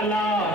Allah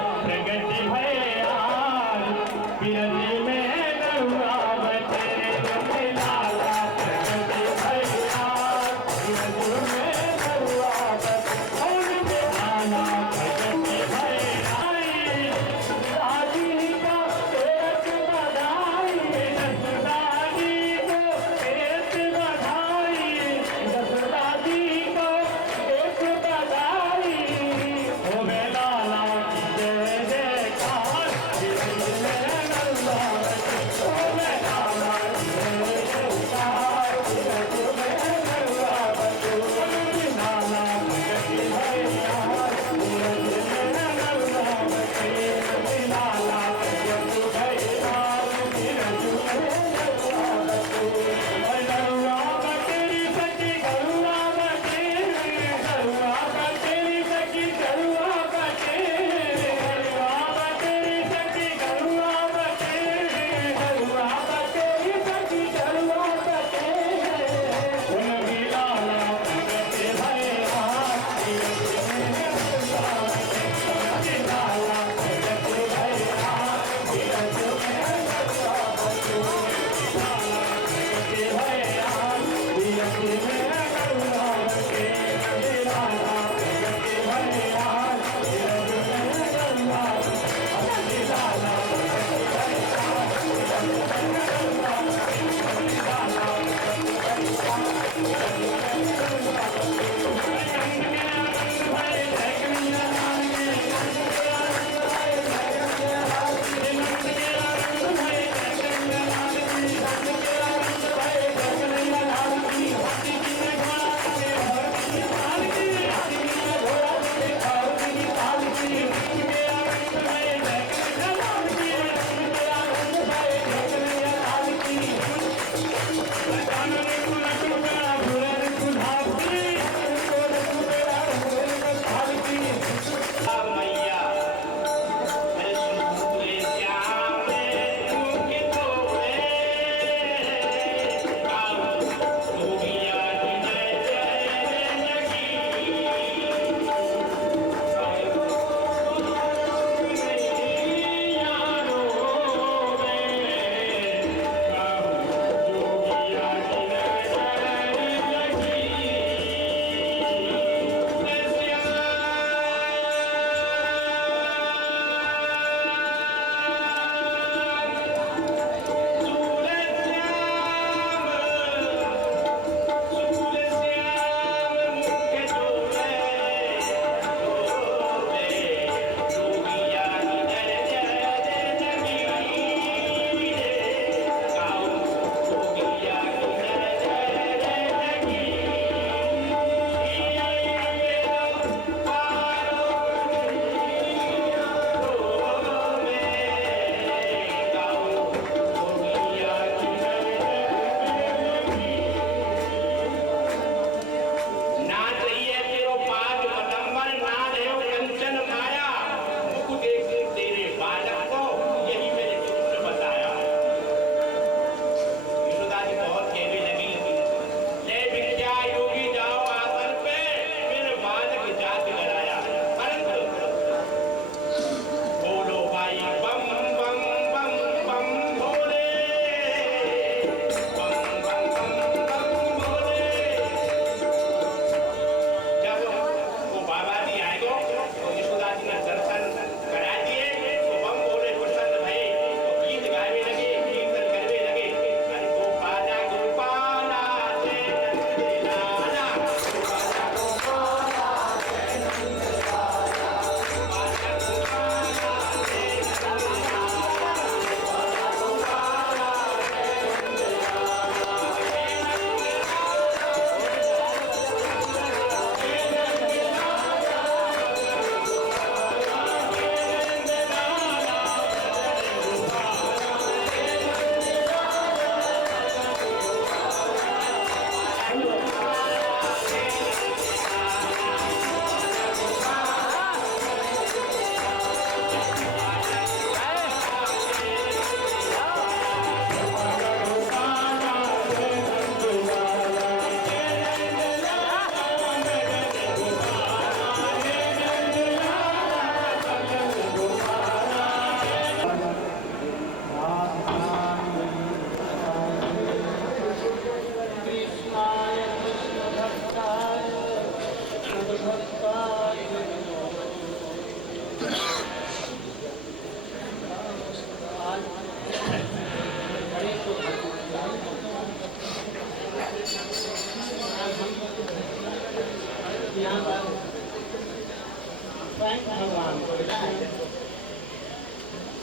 भगवान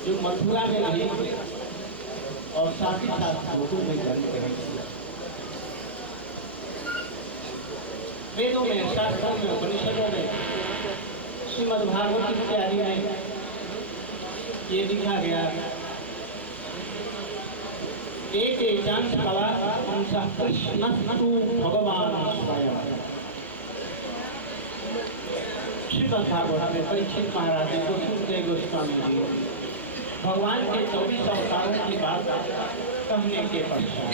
जो मथुरा में रही और साथ ही साथ गोकुल में जन्म ग्रहण किया। वेदों में, शास्त्रों में, उपनिषदों में, श्रीमद् भागवत इत्यादि में ये लिखा गया एक एकांश कला अंशः कृष्णस्तु भगवान स्वयं। श्रीमद् भागवत में परीक्षित महाराज को सुखदेव गोस्वामी जी भगवान के 24 अवतारों की बात कहने के पश्चात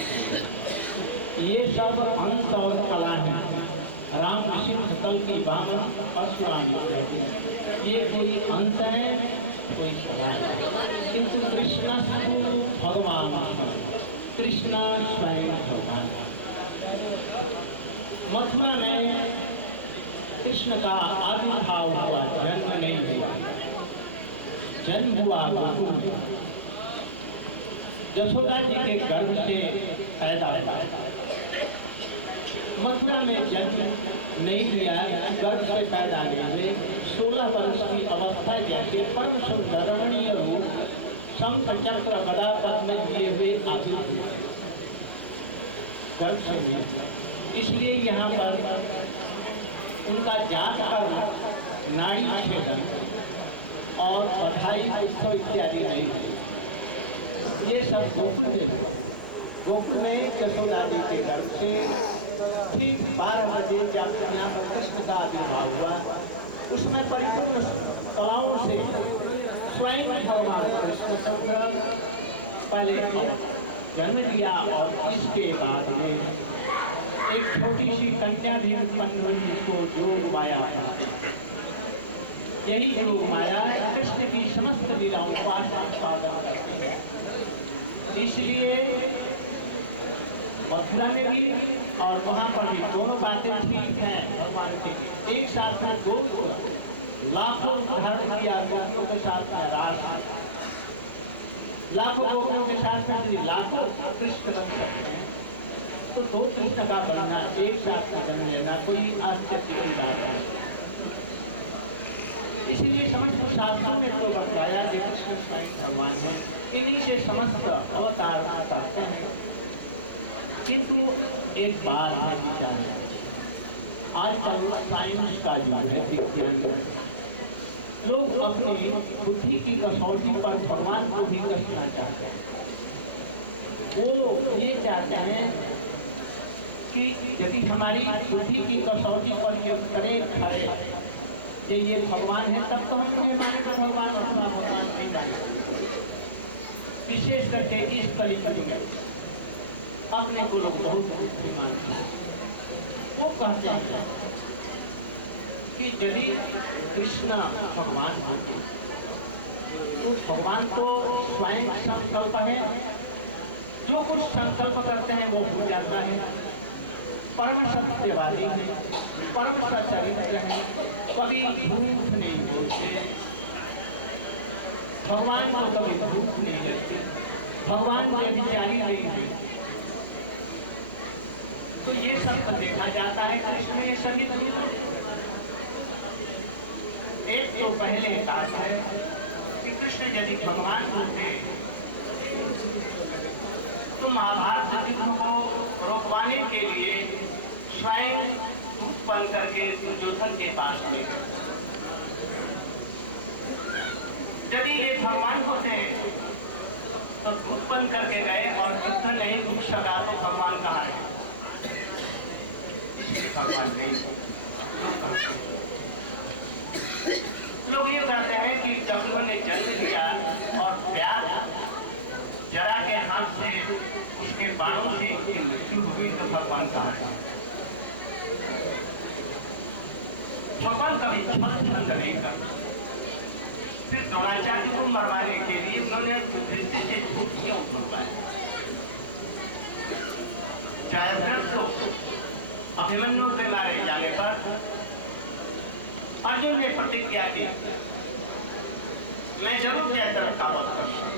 ये सब अंश और कला है। राम विशिष्ट कल की वामन परशुराम ये कोई अंश है, कोई कला है, किंतु कृष्ण भगवान, कृष्ण स्वयं भगवान। मथुरा में कृष्ण का आविर्भाव हुआ, जन्म नहीं हुआ। जन्म हुआ गोकुल में, यशोदा जी के गर्भ से पैदा हुआ। मथुरा में जन्म नहीं लिया, गर्भ से पैदा नहीं हुए। 16 वर्ष की अवस्था जैसे परम सुंदर रमणीय रूप शंख चक्र गदा पद्म लिए हुए आविर्भूत गर्भ से हुए। इसलिए यहाँ पर उनका जात कर्म, नाड़ी छेदन और बधाई उत्सव इत्यादि नहीं है। ये सब गोकुल में, गोकुल में यशोदा जी के गर्भ से ठीक 12 बजे जब यहाँ पर कृष्ण का आविर्भाव हुआ, उसमें परिपूर्ण कलाओं से स्वयं भगवान कृष्णचंद्र पहले जन्म लिया और इसके बाद में एक छोटी सी कन्या भी उत्पन्न हुई जिसको जोग माया था। यही जोग माया कृष्ण की समस्त लीलाओं को आस्वादन करती है। इसलिए मथुरा में भी और वहाँ पर भी दोनों बातें ठीक हैं। भगवान के एक साथ में दो लाखों धर्म किया गोपियों के साथ में रास, लाखों गोपियों के साथ में लाखों कृष्ण बन सकते हैं। तो दो कृष्ण का बनना, एक साथ में जन्म लेना कोई आश्चर्य की बात है। इसीलिए समस्त शास्त्रों ने तो बताया कि कृष्ण स्वयं भगवान है, इन्हीं से समस्त अवतार करते हैं। किंतु एक बात है विचार, आजकल साइंस का युग है, विज्ञान का। लोग अपनी बुद्धि की कसौटी पर भगवान को भी कसना चाहते हैं। वो ये चाहते हैं कि यदि हमारी बुद्धि की कसौटी पर ये करे खड़े कि ये भगवान है, तब तो हम ये माने तो भगवान अथवा भगवान नहीं माने। विशेष करके इस कलियुग में अपने को लोग बहुत बुद्धि मानते हैं। वो कहते हैं कि यदि कृष्ण भगवान होते तो भगवान तो स्वयं संकल्प है, जो कुछ संकल्प करते हैं वो हो जाता है। परम सत्यवादी है, परम सच्चरित्र है, कभी झूठ नहीं बोलते। भगवान को कभी झूठ नहीं लगती, भगवान को विचारी नहीं है। तो ये सब देखा जाता है कृष्ण में। ये सभी एक तो पहले बात है कि कृष्ण यदि भगवान होते तो महाभारत युद्ध को रोकवाने के लिए स्वयं उत्पन्न करके दुर्योधन के पास ले गए। यदि ये भगवान होते तो उत्पन्न करके गए और युद्ध नहीं रुक सका तो भगवान कहाँ है? इसलिए भगवान नहीं। लोग ये कहते हैं कि जब उन्होंने जन्म लिया और प्यार जरा के हाथ से उसके बाणों से मृत्यु हुई तो भगवान कहाँ है? भगवान कभी छंद नहीं करते। फिर द्रोणाचार्य को मरवाने के लिए उन्होंने दृष्टि से झूठ क्यों बोलवाया? जयद्रथ को अभिमन्यु के मारे जाने पर अर्जुन ने प्रतिज्ञा की मैं जरूर जयद्रथ का वध करूंगा,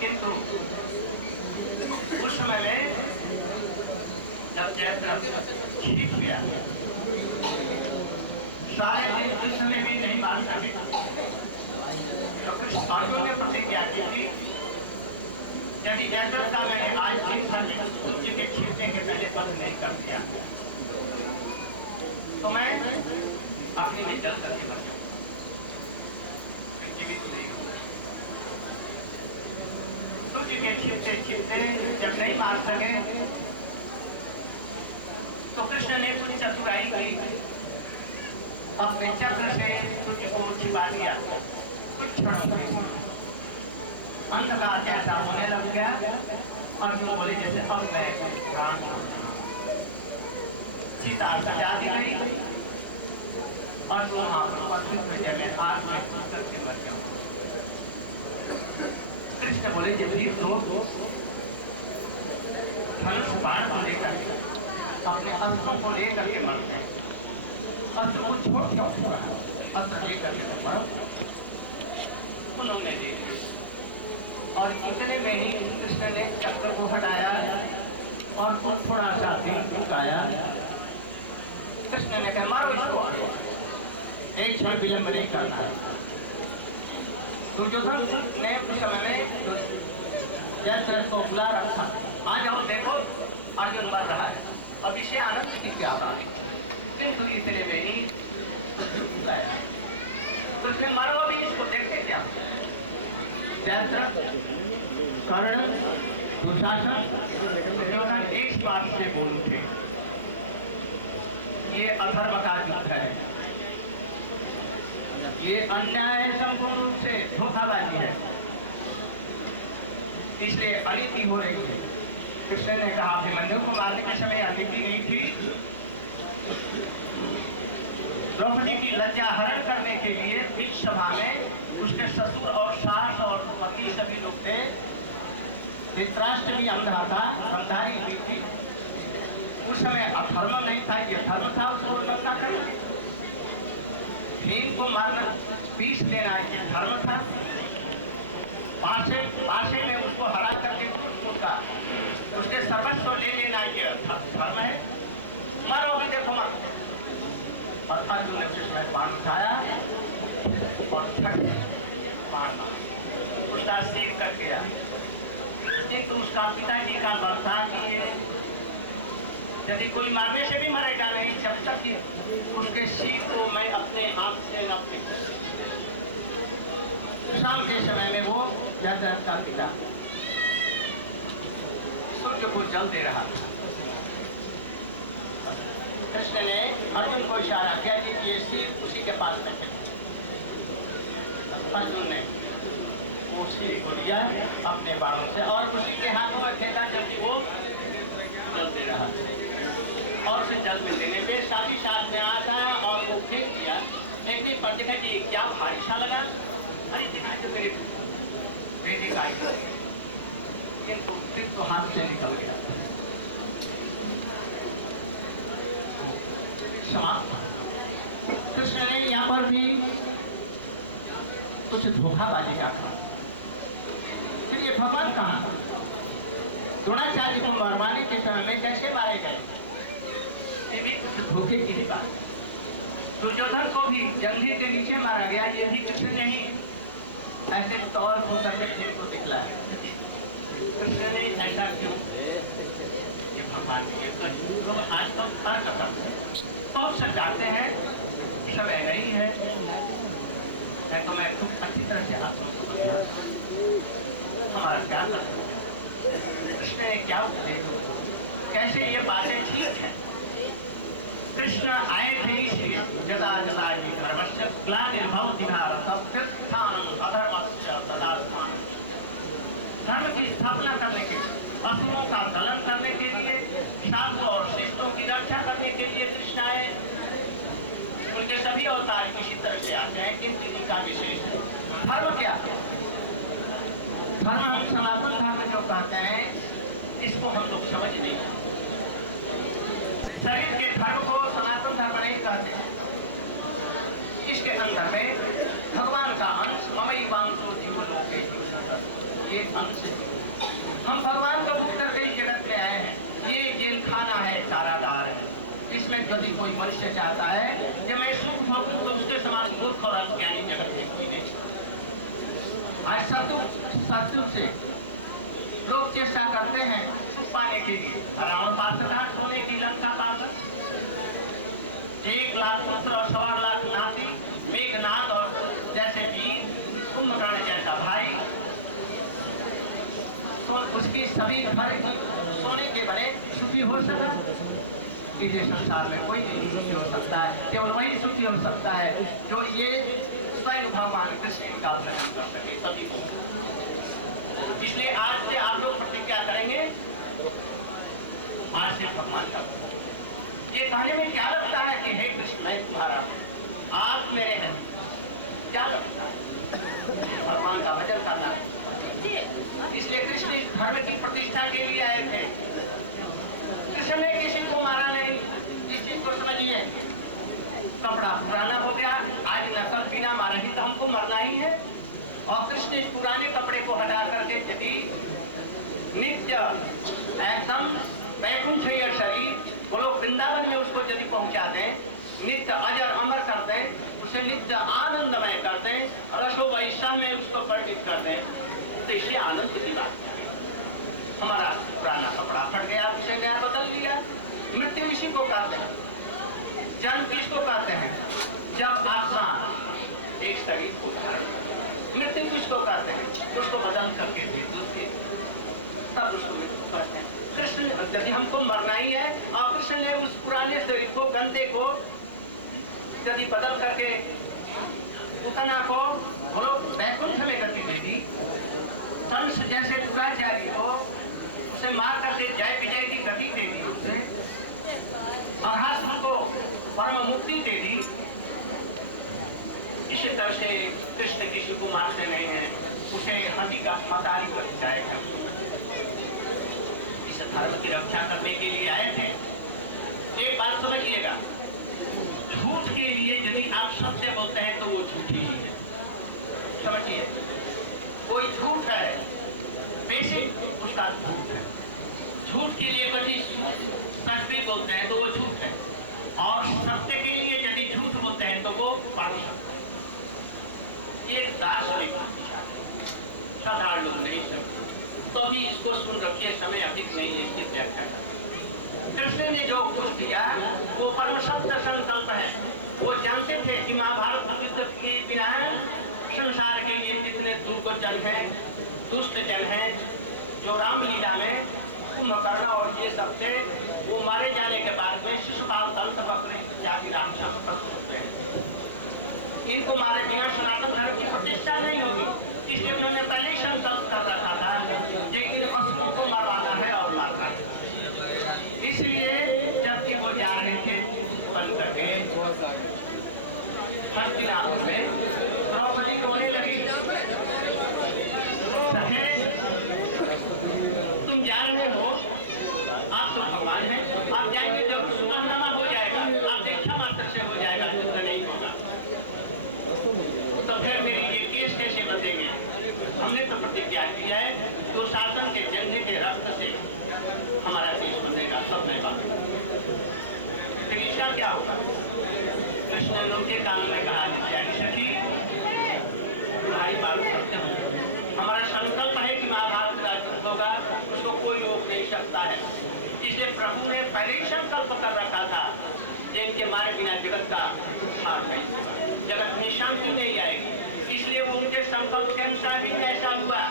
किंतु उस समय में जब जयद्रथ छिप गया, सारे दिन कृष्ण ने भी नहीं मान सके, तो कृष्ण अर्जुन ने प्रतिज्ञा की थी, यदि जयद्रथ का मैंने आज दिन भर में सूर्य के छिपने के पहले वध नहीं कर दिया तो मैं अग्नि में जल करके मर जाऊंगा, जीवित नहीं होगा। सूर्य के छिपते छिपते जब नहीं मार सके तो कृष्ण ने कुछ चतुराई की, अपने चक्र से सूर्य को छिपा दिया। कुछ क्षणों में अंधकार कैसा होने लग गया, अर्जुन बोले जैसे अब मैं प्राण सीता सजा दी गई और वहां पर में आग में घुस करके मर गया। कृष्ण बोले जब भी दो धनुष बाण को लेकर अपने अस्त्रों को लेकर के मरते हैं, अस्त्र को छोड़ क्यों छोड़ा, अस्त्र लेकर के मरो, उन्होंने दे और इतने में ही कृष्ण ने चक्र को हटाया और वो थोड़ा सा दिन झुकाया। कृष्ण ने कहा मारो इसको, एक क्षण विलंब नहीं करना है। दुर्योधन ने उस समय में जयद्रथ को बुला रखा, आ जाओ देखो अर्जुन मर रहा है, अब इसे आनंद की क्या बात है, किंतु इतने में ही बुलाया। कृष्ण मारो अभी इसको, देखते क्या। जयद्रथ, कर्ण, दुशासन, दुर्योधन एक बात से बोल उठे, ये अधर्म का युद्ध है, ये अन्याय संपूर्ण रूप से धोखाबाजी है, इसलिए अनीति हो रही है। कृष्ण ने कहा अभिमन्यु को मारने के समय अनीति नहीं थी, द्रौपदी की लज्जा हरण करने के लिए बीच सभा में उसके ससुर और सास और पति सभी लोग थे, धृतराष्ट्र भी अंधा था, अंधाई भी थी। उस समय अधर्म नहीं था, ये धर्म था, उसको नंगा करना, भीम को मारना, पीस लेना ये धर्म था, पासे में उसको हरा करके उसके सर्वस्व ले लेना ये धर्म है। मारो भी देखो मारो। और अर्जुन ने जिस समय बाण उठाया और छठ बाण उसका सिर कट गया, किंतु उसका पिताजी का बर्ता कि यदि कोई मारने से भी मरेगा नहीं जब तक कि उसके सिर को मैं अपने हाथ से न पीटूं। शाम के समय में वो जयद्रथ का पिता सूर्य को जल दे रहा था। कृष्ण ने अर्जुन को इशारा किया कि ये सिर उसी के पास में थे। अर्जुन ने वो सिर को लिया अपने बाणों से और उसी के हाथों में फेंका जबकि वो जल दे रहा था। और उसे जल में देने पे साथ में आता है और वो फेंक दिया। एक दिन पर देखा कि क्या भारी सा लगा, अरे देखा तो मेरे बेटे का किंतु फिर तो हाथ से निकल गया। कृष्ण ने यहाँ पर भी कुछ धोखाबाजी का कहा। फिर ये भगवान कहाँ, द्रोणाचार्य को मरवाने के समय में कैसे मारे गए, ये भी कुछ धोखे की ही बात। दुर्योधन को भी जंघे के नीचे मारा गया, ये भी कृष्ण ने ही ऐसे तौर को करके फिर को दिखलाया। कृष्ण ने ऐसा क्यों, ये भगवान के आज तो तर्क करते बहुत सब जानते हैं, समय नहीं है, तो मैं खूब अच्छी तरह से आप लोगों को हमारा क्या करते, कृष्ण ने क्या उपदेश, कैसे ये बातें ठीक है। कृष्ण आए थे इसलिए जदा जदा जी धर्मस्य ग्लानिर्भवति भारत उत्थानम् अधर्मस्य तदात्मान, धर्म की स्थापना करने के लिए, असुरों का दलन करने के लिए, शास्त्रों और शिष्टों की रक्षा करने के लिए कृष्ण आए। उनके सभी अवतार किसी तरह से आते हैं, किंतु इनका विशेष धर्म क्या, धर्म हम सनातन धर्म जो कहते हैं इसको हम लोग समझ नहीं, शरीर के धर्म को सनातन धर्म नहीं कहते। इसके अंदर में भगवान ये अंश है। हम भगवान को भूल करके इस जगत में आए हैं। ये जेल खाना है, कारागार है। इसमें यदि कोई मनुष्य चाहता है कि मैं सुख भोगूं तो उसके समान मूर्ख और अज्ञानी जगत में कोई नहीं। आज सत्युग से लोग चेष्टा करते हैं सुख पाने के लिए। रावण पात्रघाट होने की लंका पात्र 1 लाख पुत्र और 1.25 लाख नाती, मेघनाथ और जैसे वीर, कुंभकर्ण जैसा भाई, तो उसकी सभी घर सोने के बने सुखी हो सका। इस संसार में कोई नहीं सुखी हो सकता है, केवल वही सुखी हो सकता है जो ये स्वयं भगवान कृष्ण का दर्शन कर सके, तभी हो। इसलिए आज से आप लोग प्रतिज्ञा करेंगे, आज से भगवान का ये कहने में क्या लगता है कि हे कृष्ण मैं तुम्हारा, आप मेरे हैं, क्या लगता है? भगवान का भजन करना। इसलिए कृष्ण इस धर्म की प्रतिष्ठा के लिए आए थे। कृष्ण ने किसी को मारा नहीं, इस चीज को समझिए। कपड़ा पुराना हो गया, आज नकल बिना मारा ही तो हमको मरना ही है। और कृष्ण इस पुराने कपड़े को हटा करके यदि नित्य एकदम वैकुंठ शरीर वो लोग वृंदावन में उसको यदि पहुंचा दें, नित्य अजर अमर कर दें, उसे नित्य आनंदमय कर दें, रसो वैसा में उसको पंडित कर दें, तो इसलिए आनंद की बात है। हमारा पुराना कपड़ा फट गया, उसे नया बदल लिया। मृत्यु इसी को कहते हैं, जन्म किसको कहते हैं? जब आत्मा एक शरीर को धारण, मृत्यु किसको कहते हैं? उसको बदल करके दूसरे, तब उसको मृत्यु कहते हैं। कृष्ण यदि हमको मरना ही है और कृष्ण ने उस पुराने शरीर को, गंदे को यदि बदल करके उतना को वो वैकुंठ में गति दे दी, कंस जैसे दुराचारी को उसे मार करके जय विजय की गति दे दी, उसे महात्मा को परम मुक्ति दे दी। इसी तरह से कृष्ण किसी को मारते नहीं है, उसे हंदी का मतारी कर जाएगा। इस धर्म की रक्षा करने के लिए आए थे। एक बात समझिएगा, झूठ के लिए यदि आप सत्य बोलते हैं तो वो झूठी ही है। समझिए, कोई झूठ है, बेसिक उसका झूठ है। झूठ के लिए यदि सच भी बोलते हैं तो वो झूठ है, और सत्य के लिए यदि झूठ बोलते हैं तो वो परम सत्य है। ये दार्शनिक साधारण लोग नहीं सकते, तो भी इसको सुन रखिए, समय अधिक नहीं है इसकी व्याख्या करना। कृष्ण ने जो कुछ दिया वो परम सत्य संकल्प है। वो जानते थे कि महाभारत युद्ध के बिना संसार के लिए जितने दुर्गत जन हैं, दुष्ट जन हैं, जो रामलीला में कुंभकर्ण और ये सब थे, वो मारे जाने के बाद में शिशुपाल दंत बकरे जाति रामचंद्र होते हैं। इनको मारे बिना सनातन धर्म की प्रतिष्ठा नहीं होगी। इसलिए उन्होंने पहले ही संकल्प कर रखा था कि इन असुरों को मरवाना है और मारना है। इसलिए जबकि वो जा रहे थे बन करके हस्तिनापुर में, द्रौपदी रोने लगी, तुम जा रहे हो, आप तो भगवान हैं, आप जाएंगे जब सुनामा हो जाएगा, आप इच्छा मात्र से हो जाएगा, युद्ध नहीं होगा, तो फिर मेरी ये केस कैसे बचेंगे? हमने तो प्रतिज्ञा की है, तो शासन के झंडे के रक्त से हमारा देश बनेगा, सब नहीं बात। लेकिन इसका क्या होगा? कृष्ण ने उनके कानून में कहा, सखी तुम्हारी बात करते हो, हमारा संकल्प है कि महाभारत का युद्ध होगा, उसको कोई रोक नहीं सकता है। इसलिए प्रभु ने पहले ही संकल्प कर रखा था, जिनके मारे बिना जगत का उद्धार नहीं होगा, जगत में शांति नहीं आएगी। इसलिए वो उनके संकल्प के अनुसार ही ऐसा हुआ।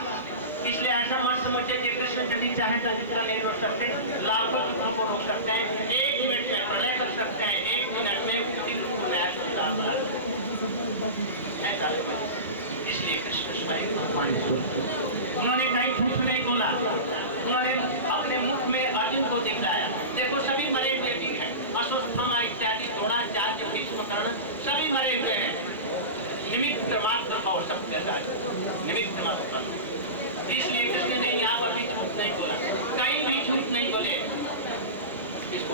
इसलिए ऐसा मत समझिए कि कृष्ण यदि चाहे तो जितना नहीं रोक सकते, लाखों लोगों को रोक सकते हैं, 1 मिनट में प्रलय कर सकते हैं, 1 मिनट में किसी को न्याय करता है। ऐसा इसलिए कृष्ण स्वयं भगवान उन्होंने कहीं झूठ नहीं बोला, उन्होंने अपने मुख में अर्जुन को दिखलाया। देखो सभी मरे हुए भी हैं, अश्वत्थामा इत्यादि द्रोणाचार्य भीष्म कर्ण सभी मरे हुए हैं, निमित्त मात्र और सत्य निमित्त मात्र। इसलिए कृष्ण ने यहाँ पर भी झूठ नहीं बोला, कहीं भी झूठ नहीं बोले। इसको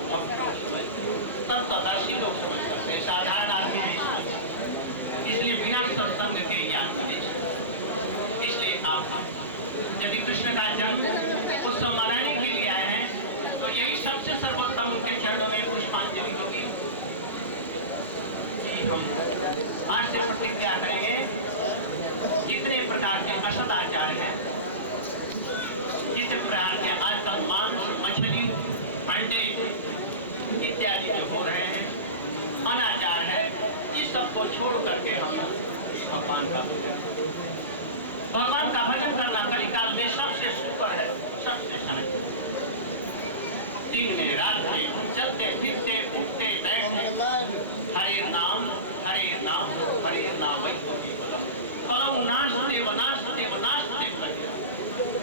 तत्वदर्शी लोग समझ सकते हैं, साधारण आदमी नहीं समझ। इसलिए बिना सत्संग के ज्ञान नहीं। इसलिए आप आज से प्रतिज्ञा करेंगे जितने प्रकार के असदाचार हैं, जिस प्रकार के आजकल मांस, मछली, अंडे इत्यादि जो हो रहे हैं, अनाचार है, इस सबको छोड़ करके हम भगवान का भजन करना कलिकाल में सबसे सुपर है, सबसे समय। दिन में रात में चलते फिरते उठते बैठते हरे नाम हरे नाम हरे नाम कलम नाचते बनाते बनाते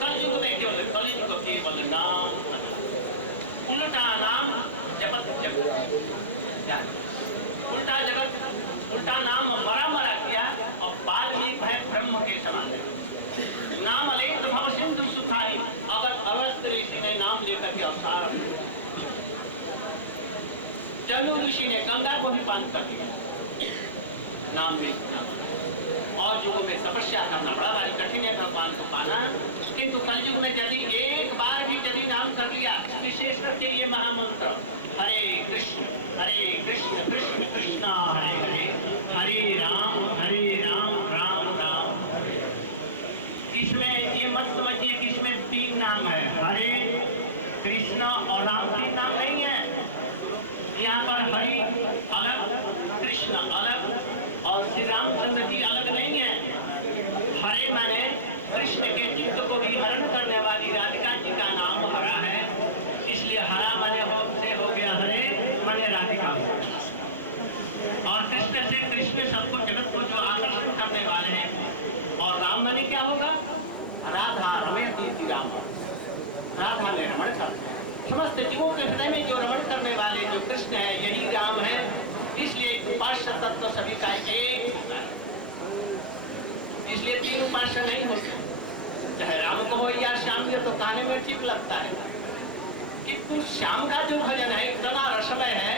कलयुग में केवल कलयुग केवल नाम, उल्टा नाम जगत जगत, उल्टा जगत उल्टा नाम मरा मरा किया और बाद में भय ब्रह्म के समान नाम अलेत भव सिंधु सुखाई। अगर अगस्त ऋषि ने नाम लेकर के अवतार, जनु ऋषि ने गंगा को भी पान कर दिया नाम में। और युगों में तपस्या करना बड़ा भारी कठिन है भगवान को पाना, किंतु कलयुग में यदि एक बार भी यदि नाम कर लिया, विशेष करके ये महामंत्र हरे कृष्ण कृष्ण कृष्ण हरे हरे, हरे राम राम राम। इसमें ये मत समझिए कि इसमें 3 नाम है, हरे कृष्ण और राम 3 नाम नहीं है। यहाँ पर हरि अलग, कृष्ण अलग और श्री रामचंद्र जी अलग नहीं है। हरे माने कृष्ण के चित्त को भी हरण करने वाली राधिका जी का नाम हरा है, इसलिए हरा माने हो गया हरे माने राधिका। और कृष्ण से कृष्ण सबको जगत को जो आकर्षण करने वाले हैं। और राम माने क्या होगा? राधा रमयती राम, राधा में रमण करते हैं। समस्त जीवों के हृदय में जो रमण करने वाले जो कृष्ण है यही राम है। इसलिए उपास्य तत्व सभी का एक होता है, इसलिए 3 उपास्य नहीं होते। चाहे राम को हो या श्याम, ये तो गाने में ठीक लगता है, किंतु श्याम का जो भजन है इतना रसमय है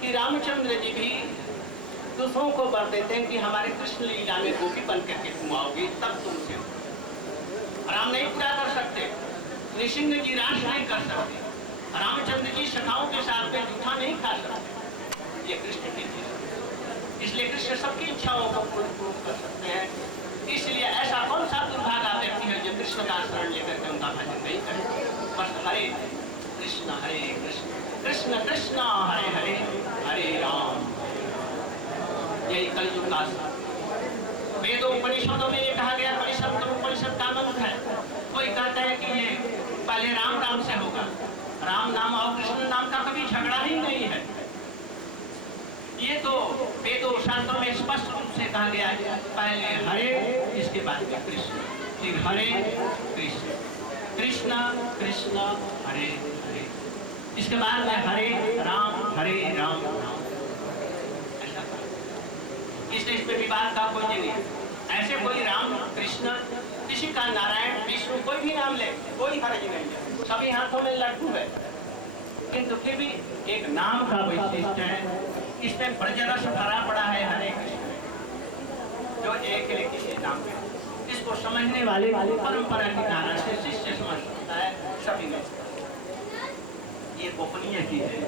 कि रामचंद्र जी भी दूसरों को वर देते हैं कि हमारे कृष्ण लीला में गोपी बन करके तुम आओगी तब तुमसे। राम नहीं पूरा कर सकते, नृसिंह जी रास नहीं कर सकते, रामचंद्र जी सखाओं के साथ में जूठा नहीं खा सकते, ये कृष्ण की चीज। इसलिए कृष्ण सबकी इच्छाओं को पूर्ण कर सकते हैं। इसलिए ऐसा कौन सा दुर्भागा व्यक्ति है जो कृष्ण का शरण लेकर के उनका भजन नहीं करे। बस हरे कृष्ण कृष्ण कृष्ण हरे हरे, हरे राम। यही कलयुग का वेदों उपनिषदों में ये कहा गया, उपनिषद का मंत्र है। कोई कहता है कि ये पहले राम नाम से होगा, राम नाम और कृष्ण नाम का कभी झगड़ा ही नहीं है। ये तो वेदों शास्त्रों में स्पष्ट रूप से कहा गया है, पहले हरे इसके बाद में कृष्ण, फिर हरे कृष्ण कृष्ण कृष्ण हरे हरे, इसके बाद में हरे राम राम। ऐसा इसलिए इसमें विवाद का कोई नहीं है। ऐसे कोई राम कृष्ण किसी का नारायण विष्णु कोई भी नाम ले, कोई हर्ज नहीं है, सभी हाथों में लड्डू है, किंतु फिर भी एक नाम का वैशिष्ट है। इसमें ब्रजरस भरा पड़ा है हरे कृष्ण, जो एक किसी नाम है। इसको समझने वाले परंपरा की धारा से शिष्य समझ सकता है, सभी में ये गोपनीय चीज है।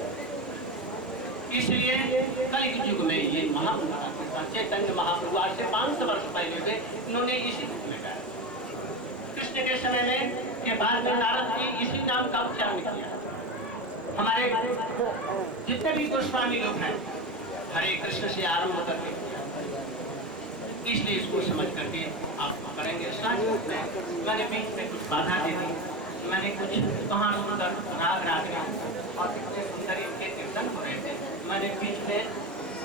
इसलिए कलयुग युग में ये महापुरुष चैतन्य महाप्रभु आज से 500 वर्ष पहले थे, इन्होंने इसी रूप में गाया। कृष्ण के समय में के बाद में नारद जी इसी नाम का उच्चारण किया। हमारे जितने भी गोस्वामी लोग हैं हरे कृष्ण से आरंभ करके, इसलिए इसको समझ करके आप करेंगे। मैंने बीच में कुछ बाधा दे दी, मैंने कुछ कहाँ सुंदर राग राग और कितने सुंदर इनके कीर्तन हो रहे थे, मैंने बीच में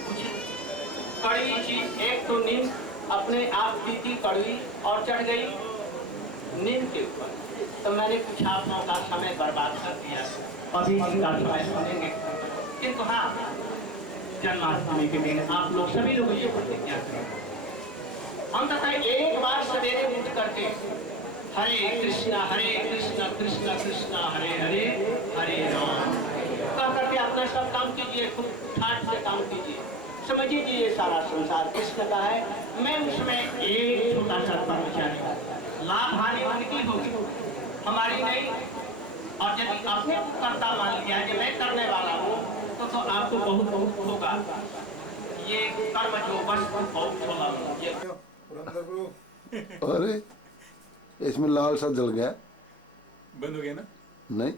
कुछ कड़वी चीज, एक तो नींद अपने आप बीती कड़वी और चढ़ गई नींद के ऊपर, तो मैंने कुछ आप लोगों का समय बर्बाद कर दिया। अभी का समय सुनेंगे, किंतु हाँ जन्माष्टमी के दिन आप लोग सभी लोग ये प्रतिज्ञा करें, अंततः एक बार सवेरे उठ करके हरे कृष्ण कृष्ण कृष्ण हरे हरे, हरे राम कह करके अपना सब काम कीजिए, खूब ठाठ से काम कीजिए। समझिए ये सारा संसार कृष्ण का है, मैं उसमें एक छोटा सा कर्मचारी, लाभ हानि उनकी होगी हमारी नहीं। और यदि अपने कर्ता मान लिया कि मैं करने वाला हूँ तो आपको बहुत होगा। ये कर्म जो वस्तु बहुत ये अरे इसमें लाल सा जल गया। बंद हो गया ना? नहीं,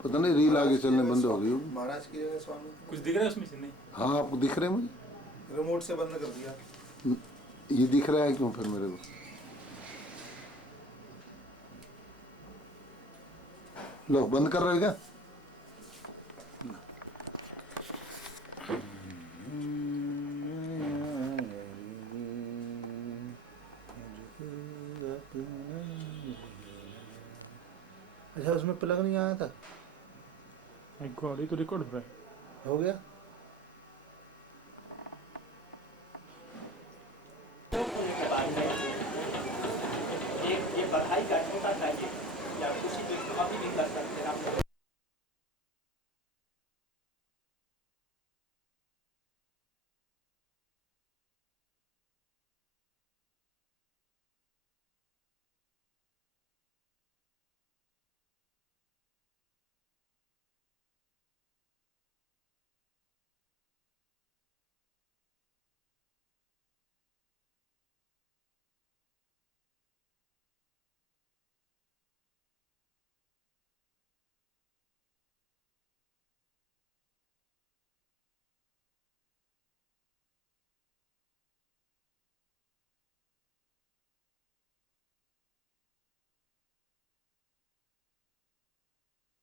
पता नहीं रील आगे चलने बंद हो गई होगी। महाराज की जगह स्वामी कुछ दिख रहा है उसमें से? नहीं। हाँ, आपको दिख रहे हैं मुझे? रिमोट से बंद कर दिया। ये दिख रहा है क्यों फिर मेरे को? लो, बंद कर रहे हो क्या? अच्छा, उसमें प्लग नहीं आया था? रिकॉर्ड ही तो रिकॉर्ड हो रहा है। हो गया।